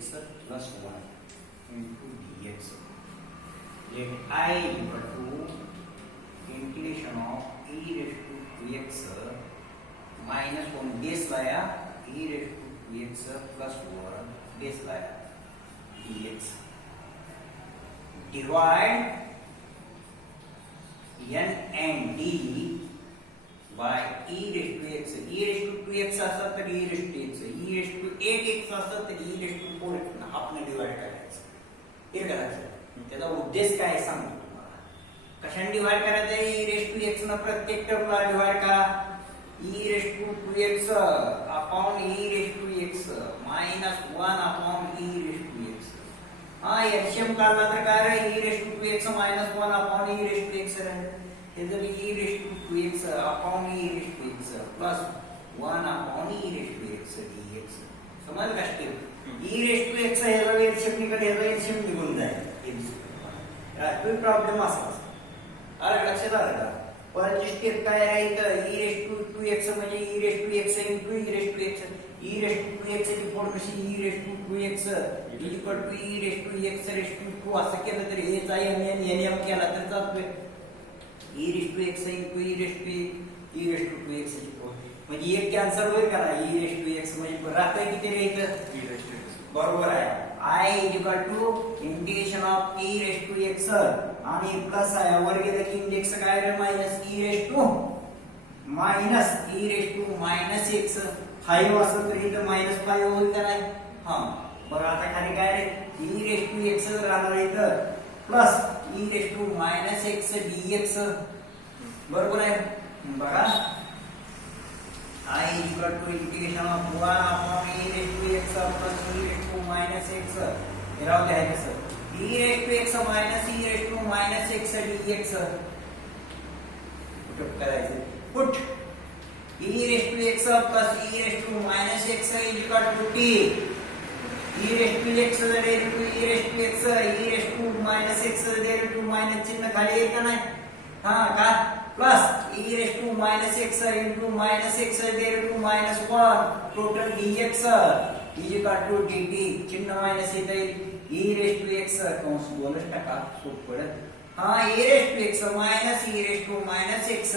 dx plus 1 into dx. Let I equal to integration of e raised to 2x minus 1 base लाया e raised to 2x plus 1 base लाया dx. Divide n and d by e raised to x. e raised to 2x असत तर e raised to x, e raised to 8x असत तर e raised to 4x ना आपण divide करायचं. हे करायचं. त्याचा उद्देश काय सांगतो तुम्हाला. कशाने डिवाइड करायचं? e raised to x ना प्रत्येक टर्मला डिवाइड करा. e raised to 2x upon e raised to x minus 1 upon e raised to x. हाँ एलसीएम काढला तर काय राहील? e raised to 2x minus 1 upon e raised to x राहील. हे जर e raised to 2x upon e raised to x plus 1 upon e raised to x dx. समजलं का step? e raised to x हे जर LCM निघाले हे LCM निघून जाईल. तो प्रॉब्लेम असा. आलं लक्षात आलं का? परत स्टेप काय आहे? तर e raised to 2x म्हणजे e raised to x into e raised to x. e raised to 2x ची formula e raised to 2x equal to e raised to x raised to 2 असं केलं तर हे चा n केला तर चालतोय. e raised to x into e raised to 2x ची फॉर्म्युला म्हणजे एक कॅन्सल होईल का? e raised to x म्हणजे राहतंय किती रे इथं? बरोबर आहे. I equal to integration of e raised to x आणि प्लस आहे वर गेलं की इंडेक्स काय रे? Minus e raised to minus x 5 असं तर इथं -5 होईल का नाही? हां बरं आता खाली काय रे? e raised to x राहणार इथं plus e raised to x dx. बरोबर आहे. बघा I equal to integration of 1 upon e raised to x plus e raised to x. हे राहू द्या कसं? e raised to x minus e raised to x dx. Put करायचं. Put e raised to x plus e raised to x is equal to t. e raised to x derivative to e raised to x, e raised to x derivative to minus चिन्ह खाली येत नाही. हां का? Plus e raised to x into x derivative to -1 total dx is equal to dt. चिन्ह minus येत आहे. e raised to x कंस 2 टाका सोप पडत. हां e raised to x minus e raised to x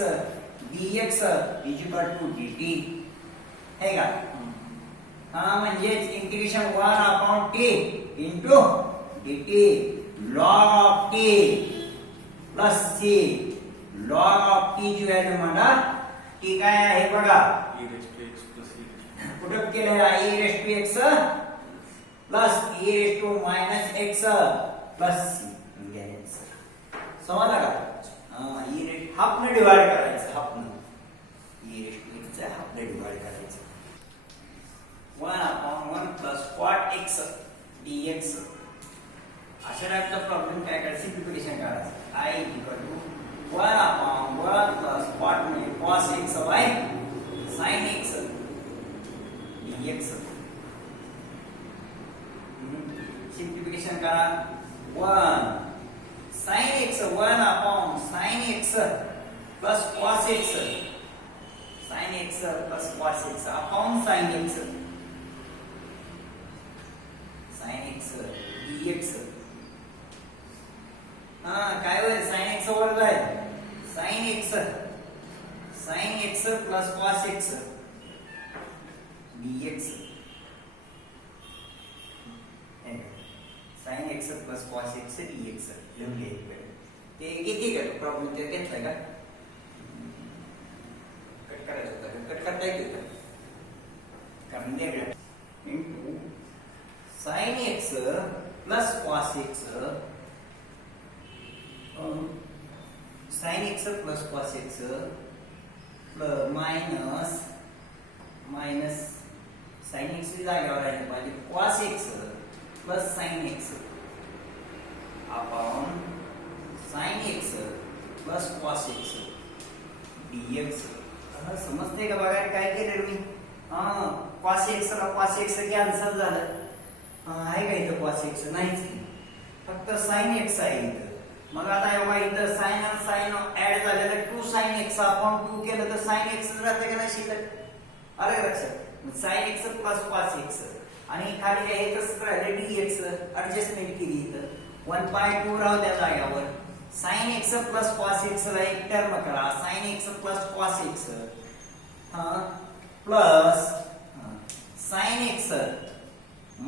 dx is equal to dt. है का? हां म्हणजे integration 1 upon t into dt log of t plus c. log of t ची value म्हणा t काय आहे बघा. e raised to x plus e raised to put केलं आहे e raised to x plus e raised to x plus c. समजलं का? e raised half ने डिवाइड करायचं. हाफ ने e raised to x half ने डिवाइड करायचं. 1 upon 1 plus cot x dx. अशा टाइपचा प्रॉब्लेम काय करायचं? सिम्प्लिफिकेशन करायचं. I equal to 1 upon 1 plus cot में cos x by sin x dx. Simplification करा. 1 sin x 1 upon sin x plus cos x. sin x plus cos x upon sin x. sin x dx. हां काय होईल? sin x वर जाईल. sin x plus cos x dx. sin x plus cos x dx लिहून घ्यायचं. ते किती का प्रॉब्लेम ते घेतलाय का? कट करायचं होतं. कट करता येतं कारण वेगळं into sin x plus cos x sin x plus cos x minus sin x ची जागेवर राहिलं पाहिजे cos x plus sin x upon sin x plus cos x dx. समजते का? बघा काय केलं मी. cos x ला cos x कॅन्सल झालं. आहे का इथं cos x? नाहीच. फक्त sin x आहे इथं. मग आता एवढा इथं sin आणि sin ऍड झालेलं 2 sin x upon 2 केलं तर sin x राहते का नाही शिल्लक? आलं का लक्षात? sin x plus cos x आणि खाली आहे तसंच राहिलं dx ऍडजस्टमेंट केली इथं 1/2 राहू द्या जाग्यावर sin x plus cos x ला एक टर्म करा sin x plus cos x plus sin x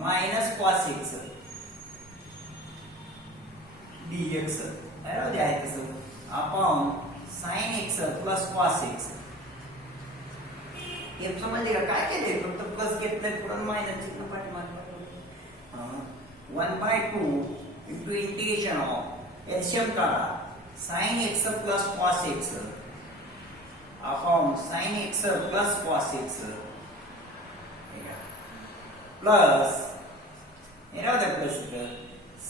minus cos x dx राहू द्या आहे तसं upon sin x plus cos x हे समजले का काय केले फक्त प्लस घेतलं पुढे मायनस चिन्ह पाठीमागे 1/2 into integration of LCM काढा sin x plus cos x upon sin x plus cos x plus हे राहू द्या plus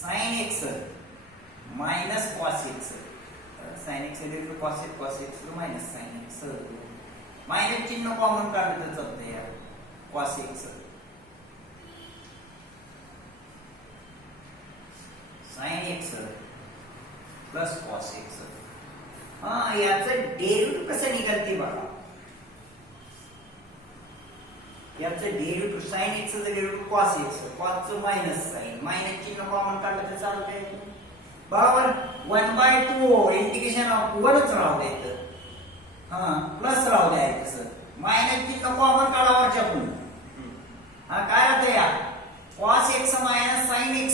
sin x minus cos x sin x divide cos x minus sin x minus चिन्ह common काढलं तर चालतंय यार cos x sin x plus cos x याचं derivative कसं निघाल ते बघा याचं डेरिव्हेटिव्ह sin x चं डेरिव्हेटिव्ह cos x cos चं मायनस sin मायनस चिन्ह कॉमन काढलं तर चालतंय बरोबर 1/2 इंटिग्रेशन ऑफ 1 च राहू द्यायचं प्लस राहू द्या तसं मायनस चिन्ह कॉमन काढा वरच्या पुढे काय राहतं या cos x minus sin x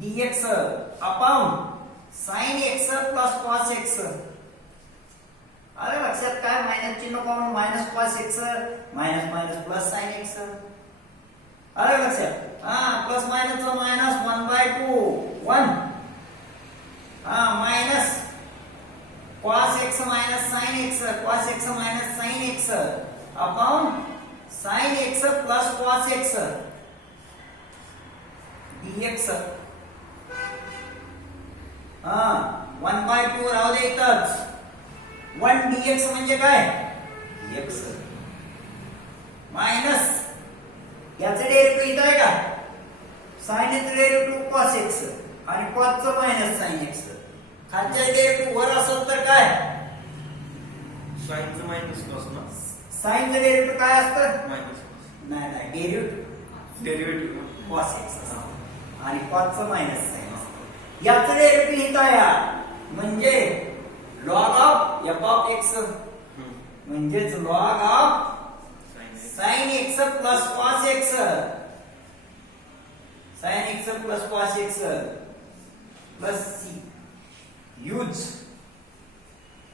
dx upon sin x plus cos x अरे लक्षात काय मायनस चिन्ह common minus cos x minus minus plus sin x अरे लक्षात plus minus minus 1/2 1 minus cos x minus sin x cos x minus sin x upon sin x plus cos x dx 1/2 राहू दे इथंच 1 dx म्हणजे काय x minus याचं derivative इथं आहे का sin चं डेरिव्हेटिव्ह cos x आणि cos चं मायनस sin x खालच्या डेरिव्हेटिव्ह वर असेल तर काय sin चं मायनस cos ना sin चं डेरिव्हेटिव्ह काय असतं मायनस cos नाही नाही डेरिव्हेटिव्ह डेरिव्हेटिव्ह cos x आणि cos चं मायनस sin याचं डेरिव्हेटिव्ह इथं आहे म्हणजे log of f of x म्हणजेच log of sin x plus cos x sin x plus cos x plus c use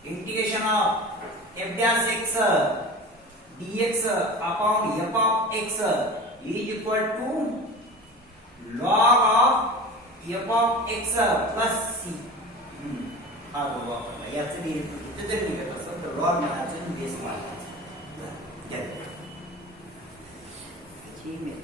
integration of f dash x dx upon f of x is equal to log of f of x plus c हा बरोबर याचं derivative जर निघत असेल तर log म्हणायचं base मानायचं